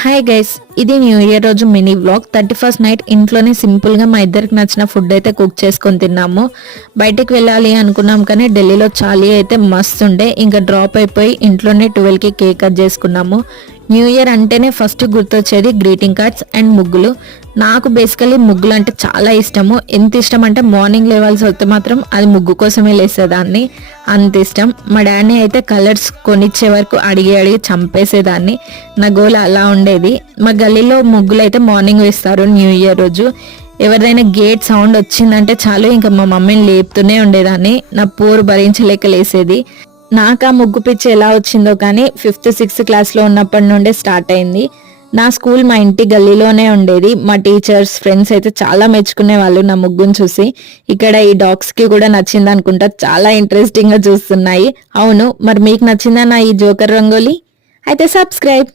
Hi guys, ఇది new year రోజు mini vlog. 31st night ఇంట్లోనే సింపుల్ గా మా ఇద్దరికి నచ్చిన ఫుడ్ అయితే కుక్ చేసుకొని తిన్నాము. బయటకు వెళ్ళాలి అనుకున్నాం కానీ ఢిల్లీలో చాలీ అయితే మస్తు ఉండే. ఇంకా డ్రాప్ అయిపోయి ఇంట్లోనే 12కి కేక్ కట్ చేసుకున్నాము. న్యూ ఇయర్ అంటేనే ఫస్ట్ గుర్తొచ్చేది గ్రీటింగ్ కార్డ్స్ అండ్ ముగ్గులు. నాకు బేసికలీ ముగ్గులు అంటే చాలా ఇష్టము. ఎంత ఇష్టం అంటే మార్నింగ్ లేవాల్సి వస్తే మాత్రం అది ముగ్గు కోసమే లేసేదాన్ని, అంత ఇష్టం. మా డాడీ అయితే కలర్స్ కొనిచ్చే వరకు అడిగి చంపేసేదాన్ని. నా గోల్ అలా ఉండేది. మా గల్లీలో ముగ్గులు అయితే మార్నింగ్ వేస్తారు న్యూ ఇయర్ రోజు. ఎవరిదైనా గేట్ సౌండ్ వచ్చిందంటే చాలు ఇంకా మా మమ్మీని లేపుతూనే ఉండేదాన్ని. నా పోరు భరించలేక లేసేది. నాకు ఆ ముగ్గు పిచ్చి ఎలా వచ్చిందో కానీ 5th 6th క్లాస్లో ఉన్నప్పటి నుండే స్టార్ట్ అయింది. నా స్కూల్ మా ఇంటి గల్లీలోనే ఉండేది. మా టీచర్స్ ఫ్రెండ్స్ అయితే చాలా మెచ్చుకునే వాళ్ళు నా ముగ్గును చూసి. ఇక్కడ ఈ డాగ్స్కి కూడా నచ్చింది అనుకుంటా, చాలా ఇంట్రెస్టింగ్గా చూస్తున్నాయి. అవును, మరి మీకు నచ్చిందా నా ఈ జోకర్ రంగోలీ? అయితే సబ్స్క్రైబ్.